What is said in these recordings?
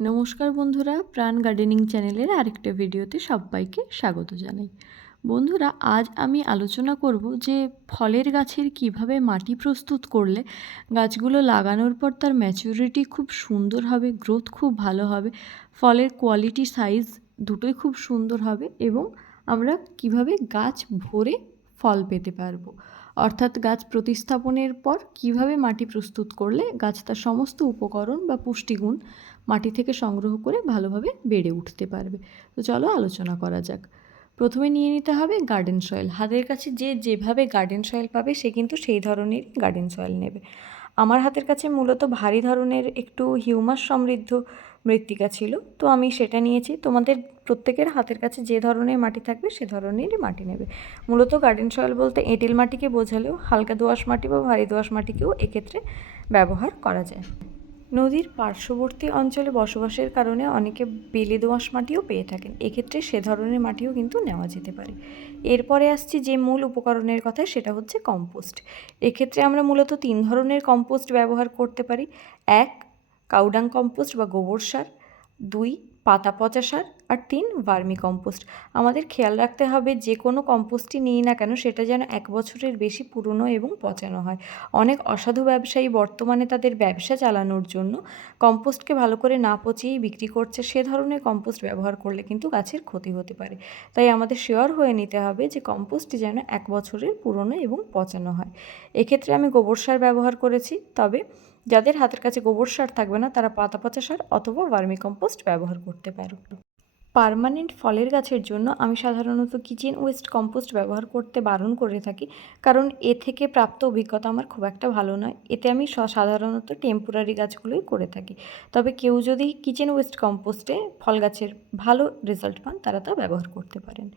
নমস্কার বন্ধুরা, প্রাণ গার্ডেনিং চ্যানেলের আরেকটা ভিডিওতে সবাইকে স্বাগত জানাই। বন্ধুরা, আজ আমি আলোচনা করব যে ফলের গাছের কিভাবে মাটি প্রস্তুত করলে গাছগুলো লাগানোর পর তার ম্যাচুরিটি খুব সুন্দর হবে, গ্রোথ খুব ভালো হবে, ফলের কোয়ালিটি সাইজ দুটোই খুব সুন্দর হবে এবং আমরা কিভাবে গাছ ভরে ফল পেতে পারবো। অর্থাৎ গাছ প্রতিস্থাপনের পর কিভাবে মাটি প্রস্তুত করলে গাছ তার সমস্ত উপকরণ বা পুষ্টিগুণ মাটি থেকে সংগ্রহ করে ভালোভাবে বেড়ে উঠতে পারবে। তো চলো আলোচনা করা যাক। প্রথমে নিয়ে নিতে হবে গার্ডেন সয়েল। হাতের কাছে যে যেভাবে গার্ডেন সয়েল পাবে সে কিন্তু সেই ধরনেরই গার্ডেন সয়েল নেবে। আমার হাতের কাছে মূলত ভারী ধরনের একটু হিউমাস সমৃদ্ধ মৃত্তিকা ছিল, তো আমি সেটা নিয়েছি। তোমাদের প্রত্যেকের হাতের কাছে যে ধরনের মাটি থাকবে সে ধরনেরই মাটি নেবে। মূলত গার্ডেন সয়েল বলতে এঁটেল মাটিকে বোঝালেও হালকা দোআঁশ মাটি বা ভারী দোআঁশ মাটিকেও এক্ষেত্রে ব্যবহার করা যায়। নদীর পার্শ্ববর্তী অঞ্চলে বসবাসের কারণে অনেকে বেলে দোআঁশ মাটিও পেয়ে থাকেন, এক্ষেত্রে সে ধরনের মাটিও কিন্তু নেওয়া যেতে পারে। এরপরে আসছি যে মূল উপকরণের কথা, সেটা হচ্ছে কম্পোস্ট। এক্ষেত্রে আমরা মূলত 3 ধরনের কম্পোস্ট ব্যবহার করতে পারি। 1, কাউডাং কম্পোস্ট বা গোবর সার। 2, পাতা পচা সার। আর 3, ভার্মি কম্পোস্ট। আমাদের খেয়াল রাখতে হবে যে কোনো কম্পোস্টই নিই না কেন সেটা যেন 1 বছরের বেশি পুরনো এবং পচানো হয়। অনেক অসাধু ব্যবসায়ী বর্তমানে তাদের ব্যবসা চালানোর জন্য কম্পোস্টকে ভালো করে না পচিয়েই বিক্রি করছে। সে ধরনের কম্পোস্ট ব্যবহার করলে কিন্তু গাছের ক্ষতি হতে পারে। তাই আমাদের শিওর হয়ে নিতে হবে যে কম্পোস্টটি যেন 1 বছরের পুরনো এবং পচানো হয়। এক্ষেত্রে আমি গোবর সার ব্যবহার করেছি, তবে যাদের হাতের কাছে গোবর সার থাকবে না তারা পাতা পচা সার অথবা ভার্মি কম্পোস্ট ব্যবহার করতে পারো। পার্মানেন্ট ফলের গাছের জন্য আমি সাধারণত কিচেন ওয়েস্ট কম্পোস্ট ব্যবহার করতে বারণ করে থাকি, কারণ এ থেকে প্রাপ্ত অভিজ্ঞতা আমার খুব একটা ভালো নয়। এতে আমি সাধারণত টেম্পোরারি গাছগুলোই করে থাকি। তবে কেউ যদি কিচেন ওয়েস্ট কম্পোস্টে ফল গাছের ভালো রেজাল্ট পান তারা তা ব্যবহার করতে পারেন।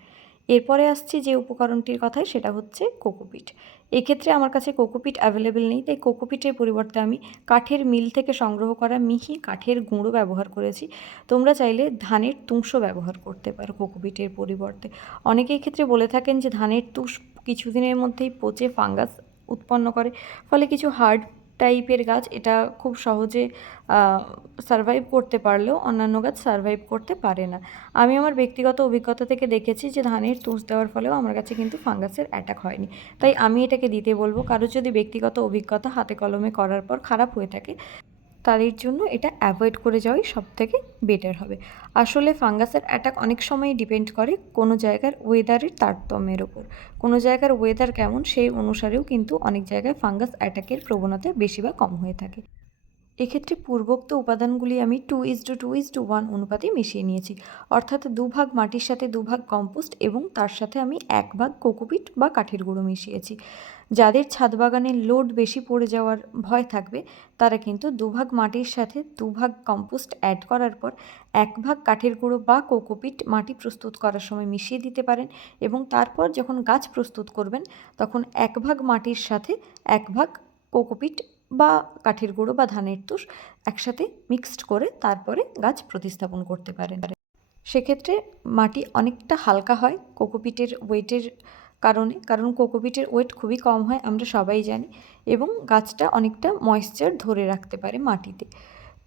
এরপরে আসছি যে উপকরণটির কথায়, সেটা হচ্ছে কোকোপিট। এক্ষেত্রে আমার কাছে কোকোপিট অ্যাভেলেবেল নেই, তাই কোকোপিটের পরিবর্তে আমি কাঠের মিল থেকে সংগ্রহ করা মিহি কাঠের গুঁড়ো ব্যবহার করেছি। তোমরা চাইলে ধানের তুষও ব্যবহার করতে পারো কোকোপিটের পরিবর্তে। অনেকে এক্ষেত্রে বলে থাকেন যে ধানের তুষ কিছুদিনের মধ্যেই পচে ফাঙ্গাস উৎপন্ন করে, ফলে কিছু হার্ড টাইপের গাছ এটা খুব সহজে সারভাইভ করতে পারলেও অন্যান্য গাছ সারভাইভ করতে পারে না। আমি আমার ব্যক্তিগত অভিজ্ঞতা থেকে দেখেছি যে ধানের তুষ দেওয়ার ফলেও আমার কাছে কিন্তু ফাঙ্গাসের অ্যাটাক হয়নি। তাই আমি এটাকে দিতে বলবো। কারো যদি ব্যক্তিগত অভিজ্ঞতা হাতে কলমে করার পর খারাপ হয়ে থাকে তাদের জন্য এটা অ্যাভয়েড করে যাওয়াই সবথেকে বেটার হবে। আসলে ফাঙ্গাসের অ্যাটাক অনেক সময়ই ডিপেন্ড করে কোনো জায়গার ওয়েদারের তারতম্যের ওপর। কোনো জায়গার ওয়েদার কেমন সেই অনুসারেও কিন্তু অনেক জায়গায় ফাঙ্গাস অ্যাটাকের প্রবণতা বেশি বা কম হয়ে থাকে। এক্ষেত্রে পূর্বোক্ত উপাদানগুলি আমি 2:2:1 অনুপাতে মিশিয়ে নিয়েছি। অর্থাৎ 2 ভাগ মাটির সাথে 2 ভাগ কম্পোস্ট এবং তার সাথে আমি 1 ভাগ কোকোপিট বা কাঠের গুঁড়ো মিশিয়েছি। যাদের ছাদ বাগানে লোড বেশি পড়ে যাওয়ার ভয় থাকবে তারা কিন্তু 2 ভাগ মাটির সাথে 2 ভাগ কম্পোস্ট অ্যাড করার পর 1 ভাগ কাঠের গুঁড়ো বা কোকোপিট মাটি প্রস্তুত করার সময় মিশিয়ে দিতে পারেন, এবং তারপর যখন গাছ প্রস্তুত করবেন তখন 1 ভাগ মাটির সাথে 1 ভাগ কোকোপিট বা কাঠের গুঁড়ো বা ধানের তুষ একসাথে মিক্সড করে তারপরে গাছ প্রতিস্থাপন করতে পারেন। সেক্ষেত্রে মাটি অনেকটা হালকা হয় কোকোপিটের ওয়েটের কারণে, কারণ কোকোপিটের ওয়েট খুবই কম হয় আমরা সবাই জানি, এবং গাছটা অনেকটা ময়েশ্চার ধরে রাখতে পারে মাটিতে।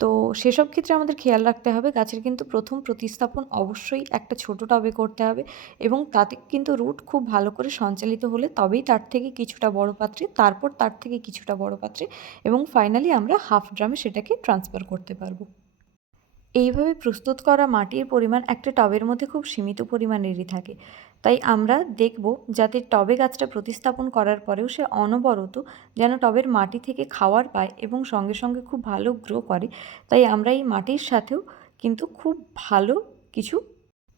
তো সেসব ক্ষেত্রে আমাদের খেয়াল রাখতে হবে গাছের কিন্তু প্রথম প্রতিস্থাপন অবশ্যই একটা ছোট টবে করতে হবে, এবং তাতে কিন্তু রুট খুব ভালো করে সঞ্চালিত হলে তবেই তার থেকে কিছুটা বড় পাত্রে, তারপর তার থেকে কিছুটা বড় পাত্রে, এবং ফাইনালি আমরা হাফ ড্রামে সেটাকে ট্রান্সফার করতে পারবো। এইভাবে প্রস্তুত করা মাটির পরিমাণ একটা টবের মধ্যে খুব সীমিত পরিমাণেরই থাকে। তাই আমরা দেখব যাতে টবে গাছটা প্রতিস্থাপন করার পরেও সে অনবরত যেন টবের মাটি থেকে খাওয়ার পায় এবং সঙ্গে সঙ্গে খুব ভালো গ্রো করে। তাই আমরা এই মাটির সাথেও কিন্তু খুব ভালো কিছু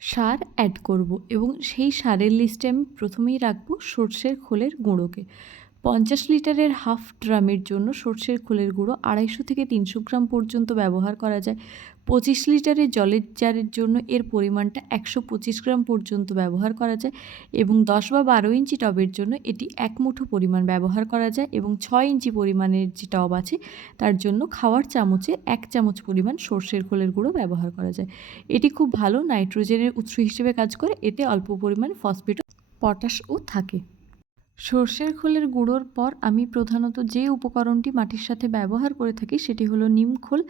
সার অ্যাড করব, এবং সেই সারের লিস্টে আমি প্রথমেই রাখবো সর্ষের খোলের গুঁড়োকে। 50 লিটারের হাফ ড্রামের জন্য সর্ষের খোলের গুঁড়ো 250 থেকে 300 গ্রাম পর্যন্ত ব্যবহার করা যায়। 25 লিটারের জলের জারের জন্য এর পরিমাণটা 125 গ্রাম পর্যন্ত ব্যবহার করা যায়, এবং 10 বা 12 ইঞ্চি টবের জন্য এটি 1 মুঠো পরিমাণ ব্যবহার করা যায়, এবং 6 ইঞ্চি পরিমাণের যে টব আছে তার জন্য খাওয়ার চামচে 1 চামচ পরিমাণ সর্ষের খোলের গুঁড়ো ব্যবহার করা যায়। এটি খুব ভালো নাইট্রোজেনের উৎস হিসেবে কাজ করে, এতে অল্প পরিমাণ ফসফেট, পটাশও থাকে। সর্ষের খোলের গুঁড়োর পর আমি প্রধানত যে উপকরণটি মাটির সাথে ব্যবহার করে থাকি সেটি হলো নিম খোল।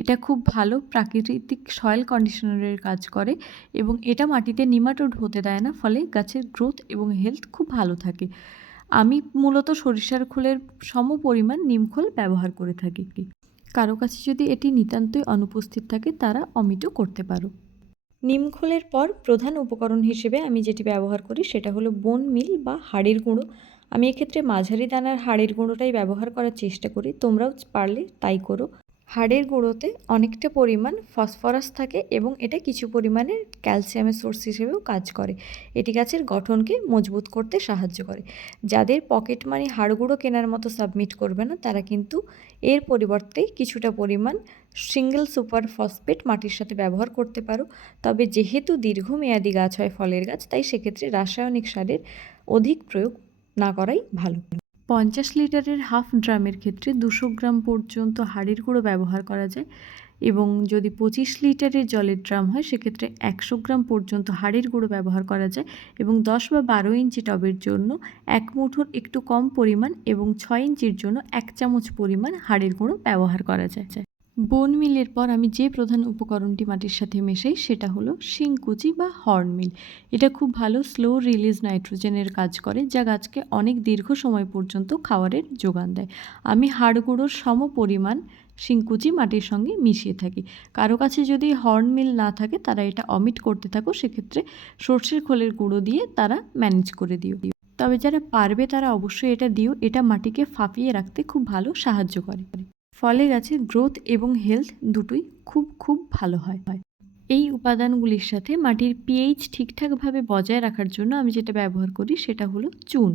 এটা খুব ভালো প্রাকৃতিক সয়েল কন্ডিশনারের কাজ করে এবং এটা মাটিতে নিমাটোড হতে দেয় না, ফলে গাছের গ্রোথ এবং হেলথ খুব ভালো থাকে। আমি মূলত সরিষার খোলের সমপরিমাণ নিমখোল ব্যবহার করে থাকি। কারো কাছে যদি এটি নিতান্তই অনুপস্থিত থাকে তারা অমিটও করতে পারো। নিমখোলের পর প্রধান উপকরণ হিসেবে আমি যেটি ব্যবহার করি সেটা হলো বোন মিল বা হাড়ের গুঁড়ো। আমি এক্ষেত্রে মাঝারি দানার হাড়ের গুঁড়োটাই ব্যবহার করার চেষ্টা করি, তোমরাও পারলে তাই করো। হাড়ের গুঁড়োতে অনেকটা পরিমাণ ফসফরাস থাকে এবং এটা কিছু পরিমাণে ক্যালসিয়ামের সোর্স হিসেবেও কাজ করে। এটি গাছের গঠনকে মজবুত করতে সাহায্য করে। যাদের পকেট মানি হাড় গুঁড়ো কেনার মতো সাবমিট করবে না তারা কিন্তু এর পরিবর্তে কিছুটা পরিমাণ সিঙ্গেল সুপার ফসফেট মাটির সাথে ব্যবহার করতে পারো। তবে যেহেতু দীর্ঘমেয়াদী গাছ হয় ফলের গাছ, তাই সেক্ষেত্রে রাসায়নিক সারের অধিক প্রয়োগ না করাই ভালো। 50 লিটারের হাফ ড্রামের ক্ষেত্রে 200 গ্রাম পর্যন্ত হাড়ের গুঁড়ো ব্যবহার করা যায় এবং যদি 25 লিটারের জলের ড্রাম হয় সেক্ষেত্রে 100 গ্রাম পর্যন্ত হাড়ের গুঁড়ো ব্যবহার করা যায় এবং 10 বা 12 ইঞ্চি টবের জন্য 1 মুঠোর একটু কম পরিমাণ এবং 6 ইঞ্চির জন্য 1 চামচ পরিমাণ হাড়ের গুঁড়ো ব্যবহার করা যায়। বোন মিলের পর আমি যে প্রধান উপকরণটি মাটির সাথে মেশাই সেটা হলো শিংকুচি বা হর্ন মিল। এটা খুব ভালো স্লো রিলিজ নাইট্রোজেনের কাজ করে, যা গাছকে অনেক দীর্ঘ সময় পর্যন্ত খাবারের যোগান দেয়। আমি হাড় গুঁড়োর সম পরিমাণ শিংকুচি মাটির সঙ্গে মিশিয়ে থাকি। কারো কাছে যদি হর্ন মিল না থাকে তারা এটা অমিট করতে থাকো, সেক্ষেত্রে সর্ষের খোলের গুঁড়ো দিয়ে তারা ম্যানেজ করে দিও। তবে যারা পারবে তারা অবশ্যই এটা দিও, এটা মাটিকে ফাঁপিয়ে রাখতে খুব ভালো সাহায্য করে। ফলে গাছের গ্রোথ এবং হেলথ দুটোই খুব ভালো হয়। এই উপাদানগুলির সাথে মাটির পিএইচ ঠিকঠাকভাবে বজায় রাখার জন্য আমি যেটা ব্যবহার করি সেটা হলো চুন।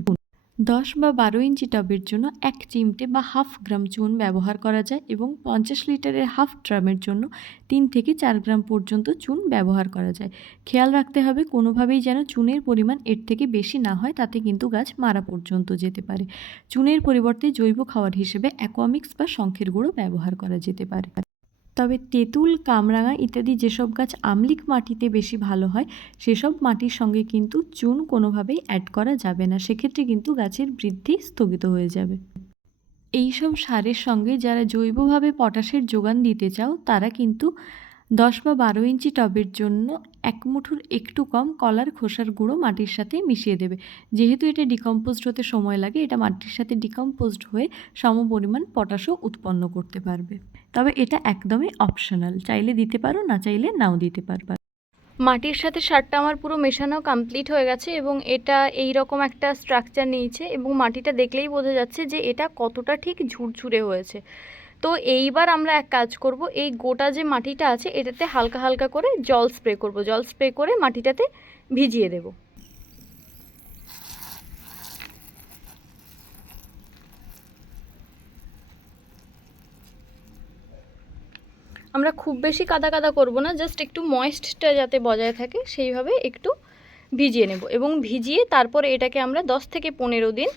10 বা 12 ইঞ্চি টবের জন্য 1 চিমটে বা হাফ গ্রাম চুন ব্যবহার করা যায় এবং 50 লিটারের হাফ ড্রামের জন্য 3 থেকে 4 গ্রাম পর্যন্ত চুন ব্যবহার করা যায়। খেয়াল রাখতে হবে কোনোভাবেই যেন চুনের পরিমাণ এর থেকে বেশি না হয়, তাতে কিন্তু গাছ মারা পর্যন্ত যেতে পারে। চুনের পরিবর্তে জৈব খাবার হিসেবে অ্যাকোয়ামিক্স বা শঙ্খের গুঁড়ো ব্যবহার করা যেতে পারে। তবে তেঁতুল, কামরাঙা ইত্যাদি যেসব গাছ আম্লিক মাটিতে বেশি ভালো হয় সেসব মাটির সঙ্গে কিন্তু চুন কোনোভাবেই অ্যাড করা যাবে না, সেক্ষেত্রে কিন্তু গাছের বৃদ্ধি স্থগিত হয়ে যাবে। এইসব সারের সঙ্গে যারা জৈবভাবে পটাশের যোগান দিতে চাও তারা কিন্তু 10 বা 12 ইঞ্চি টবের জন্য 1 মুঠোর একটু কম কলার খোসার গুঁড়ো মাটির সাথে মিশিয়ে দেবে। যেহেতু এটা ডিকম্পোজড হতে সময় লাগে, এটা মাটির সাথে ডিকম্পোজড হয়ে সমপরিমাণ পটাশও উৎপন্ন করতে পারবে। তবে এটা একদমই অপশনাল, চাইলে দিতে পারো, না চাইলে নাও দিতে পারবে। মাটির সাথে সারটা আমার পুরো মেশানো কমপ্লিট হয়ে গেছে এবং এটা এই রকম একটা স্ট্রাকচার নিয়েছে এবং মাটিটা দেখলেই বোঝা যাচ্ছে যে এটা কতটা ঠিক ঝুরঝুরে হয়েছে। তো এইবার আমরা এক কাজ করব, এই গোটা যে মাটিটা আছে এটাতে হালকা হালকা করে জল স্প্রে করব, জল স্প্রে করে মাটিটাতে ভিজিয়ে দেব। আমরা খুব বেশি কাদা কাদা করব না, জাস্ট একটু ময়েস্টটা যাতে বজায় থাকে সেইভাবে একটু ভিজিয়ে নেব এবং ভিজিয়ে তারপর এটাকে আমরা 10 থেকে 15 দিন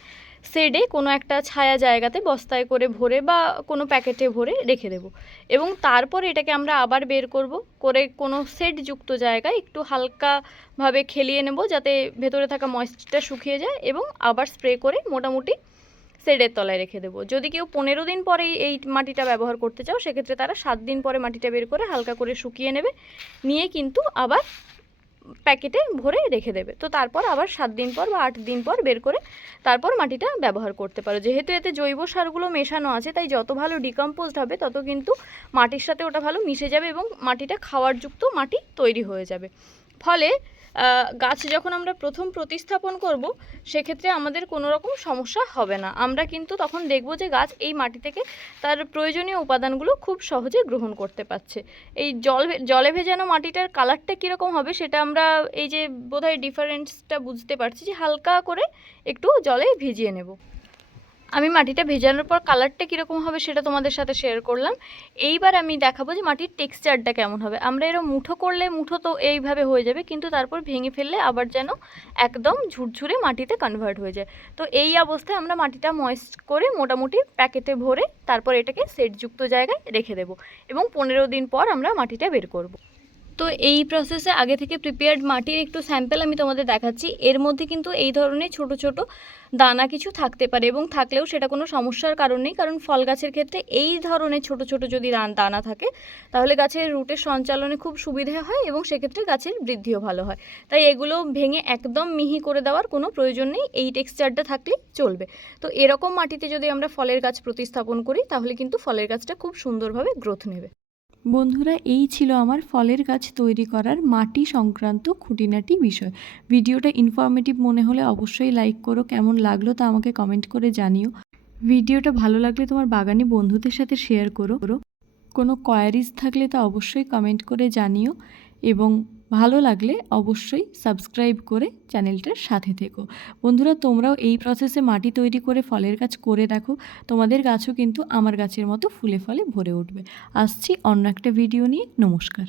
শেডে কোনো একটা ছায়া জায়গাতে বস্তায় করে ভরে বা কোনো প্যাকেটে ভরে রেখে দেব এবং তারপর এটাকে আমরা আবার বের করব, করে কোনো শেডযুক্ত জায়গায় একটু হালকাভাবে খেলিয়ে নেব যাতে ভেতরে থাকা ময়েশ্চারটা শুকিয়ে যায় এবং আবার স্প্রে করে মোটামুটি শেডের তলায় রেখে দেবো। যদি কেউ 15 দিন পরে এই মাটিটা ব্যবহার করতে চাও সেক্ষেত্রে তারা 7 দিন পরে মাটিটা বের করে হালকা করে শুকিয়ে নেবে, নিয়ে কিন্তু আবার প্যাকেটে ভরে রেখে দেবে। তো তারপর আবার 7 দিন পর বা 8 দিন পর বের করে তারপর মাটিটা ব্যবহার করতে পারো। যেহেতু এতে জৈব সারগুলো মেশানো আছে তাই যত ভালো ডিকম্পোজড হবে তত কিন্তু মাটির সাথে ওটা ভালো মিশে যাবে এবং মাটিটা খাওয়ার যুক্ত মাটি তৈরি হয়ে যাবে। ফলে গাছ যখন আমরা প্রথম প্রতিস্থাপন করব সেক্ষেত্রে আমাদের কোনো রকম সমস্যা হবে না। আমরা কিন্তু তখন দেখব যে গাছ এই মাটি থেকে তার প্রয়োজনীয় উপাদানগুলো খুব সহজে গ্রহণ করতে পারছে। এই জলে ভেজানো মাটিটার কালারটা কীরকম হবে সেটা আমরা এই যে বোধহয় ডিফারেন্সটা বুঝতে পারছি, যে হালকা করে একটু জলে ভিজিয়ে নেব। আমি মাটিটা ভেজানোর পর কালারটা কীরকম হবে সেটা তোমাদের সাথে শেয়ার করলাম। এইবার আমি দেখাবো যে মাটির টেক্সচারটা কেমন হবে। আমরা এরকম মুঠো করলে মুঠো তো এইভাবে হয়ে যাবে, কিন্তু তারপর ভেঙে ফেললে আবার যেন একদম ঝুরঝুরে মাটিতে কনভার্ট হয়ে যায়। তো এই অবস্থায় আমরা মাটিটা ময়েস্ট করে মোটামুটি প্যাকেটে ভরে তারপর এটাকে সেটযুক্ত জায়গায় রেখে দেবো এবং 15 দিন পর আমরা মাটিটা বের করব। তো এই প্রসেসে আগে থেকে প্রিপেয়ার্ড মাটির একটু স্যাম্পল আমি তোমাদের দেখাচ্ছি। এর মধ্যে কিন্তু এই ধরনের ছোট ছোট দানা কিছু থাকতে পারে, এবং থাকলেও সেটা কোনো সমস্যার কারণ নেই, কারণ ফল গাছের ক্ষেত্রে এই ধরনের ছোট ছোট যদি দানা থাকে তাহলে গাছের রুটের সঞ্চালনে খুব সুবিধে হয় এবং সেক্ষেত্রে গাছের বৃদ্ধিও ভালো হয়। তাই এগুলো ভেঙে একদম মিহি করে দেওয়ার কোনো প্রয়োজন নেই, এই টেক্সচারটা থাকলেই চলবে। তো এরকম মাটিতে যদি আমরা ফলের গাছ প্রতিস্থাপন করি তাহলে কিন্তু ফলের গাছটা খুব সুন্দরভাবে গ্রোথ নেবে। বন্ধুরা, এই ছিল আমার ফলের গাছ তৈরি করার মাটি সংক্রান্ত খুঁটিনাটি বিষয়। ভিডিওটা ইনফরমেটিভ মনে হলে অবশ্যই লাইক করো, কেমন লাগলো তা আমাকে কমেন্ট করে জানিও। ভিডিওটা ভালো লাগলে তোমার বাগানি বন্ধুদের সাথে শেয়ার করো। কোনো কোয়ারিজ থাকলে তা অবশ্যই কমেন্ট করে জানিও, এবং ভালো লাগলে অবশ্যই সাবস্ক্রাইব করে চ্যানেলটার সাথে থেকো। বন্ধুরা, তোমরাও এই প্রসেসে মাটি তৈরি করে ফলের গাছ করে দেখো, তোমাদের গাছও কিন্তু আমার গাছের মতো ফুলে ফলে ভরে উঠবে। আসছি অন্য একটা ভিডিও নিয়ে। নমস্কার।